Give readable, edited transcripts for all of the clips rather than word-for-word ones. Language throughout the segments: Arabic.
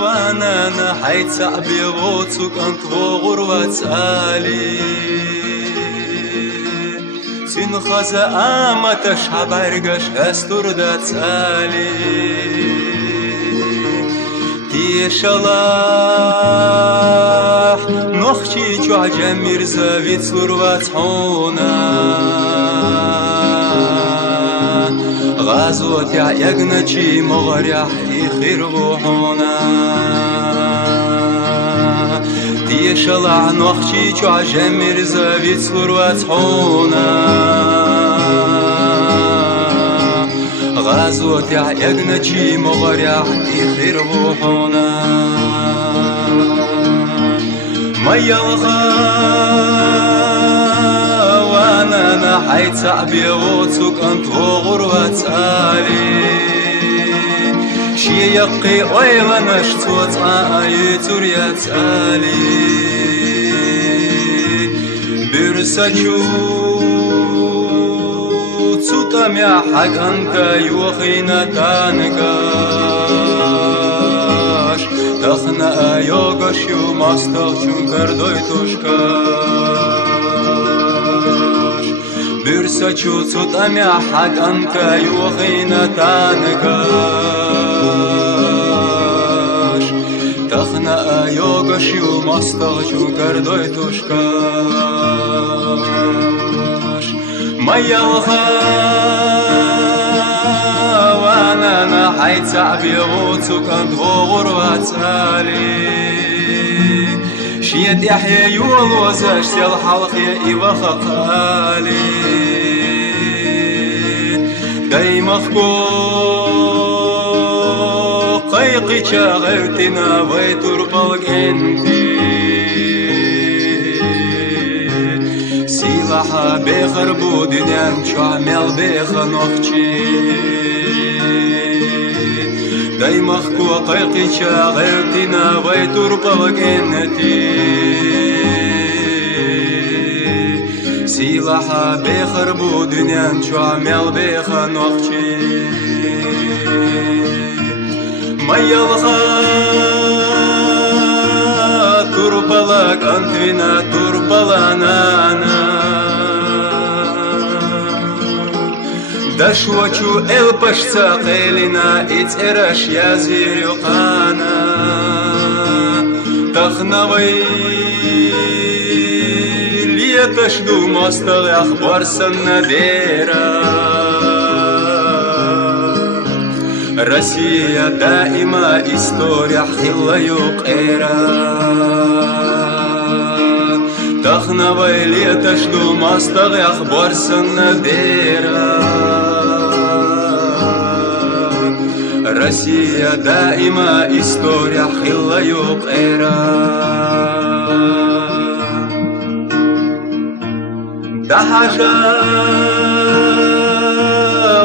وانا نحيت صعبي غوتك انت غربة علي سين خزا اما تشعب عرقش استر دات علي تي شلاح نخشي جوع جمير زاويت سلوات حونا غازوت يعيقنا جي مغريح يخير روحنا تي شلاح نخشي جوع جمير زاويت سلوات حونا غازوت يعيقنا جي مغريح يخير روحنا ما يلغى وانا نحيت صعبي غوتك انت غربة علي شي يقي ويلا نشتوت عايت وريات علي برسجو تسوتم يا حق انت يوخينا تانقاش تخنا يوغش يو ماستغشون كردوي توشكاش برسجو تسوتم يا حق انت يوخينا تانقاش تخنا يوغش يو ماستغشون كردوي توشكاش ما يلغى وانا نحيت صعبي غوتك انت غربة علي شيت يحيى يول وزاش الحلق يا إيوة خقالي دايما خكوك قيقي شاغلتنا ويتر بالك انتي سلاحا بخر بودنيان شعمل بخن اخشي دايما خكو قيقي شاغلتنا ويتر بالك انتي سلاحا بخر بودنيان شعمل بخن اخشي ما يلغى تربلك أنتنا تربلانانا دشوچو البش ساقيلنا اترش يا زيريقانا تخنوي ليتشدو مستغ أخبار سنة ديرا Россия دائما история خلا يقيرا تخنوي ليتشدو مستغ أخبار سنة ديرا Россия دائما история خلا يقيرا ده حاجة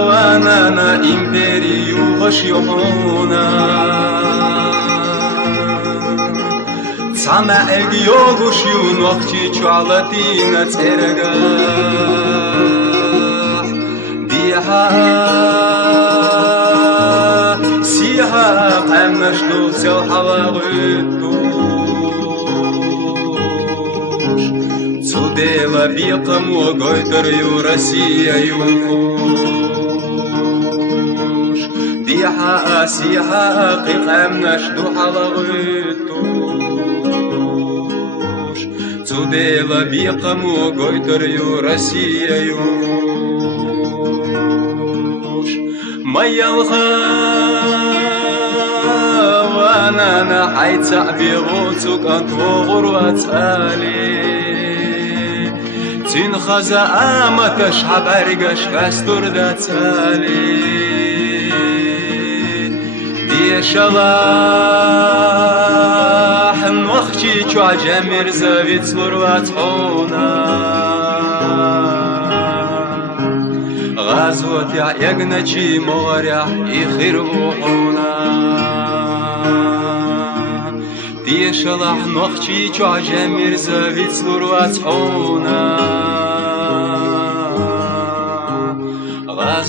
وانا إمبريو غشيونا سامع الجيوغوشيو نوختي شعلتينا ترجع بيها سيها قمنا شدو سلحلاغتوش توديلا بيقم وغيتر يو Россия يوش ديها سيها قمنا شدو حلاغتوش توديلا بيقم وغيتر يو Россия يوش ما يلغى وانا نحيت صعبي غوتك انت غربة علي تين خزا اما تشعب عرقش استر دات علي دي شلاح نوخشي جوع جمير زاويت سلوات حونا غازوت يعيقنا جي مغريح يخير روحنا دي شلاح نوخشي جوع جمير زاويت سلوات حونا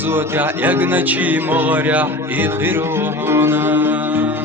зотя, як начі моря і хирона.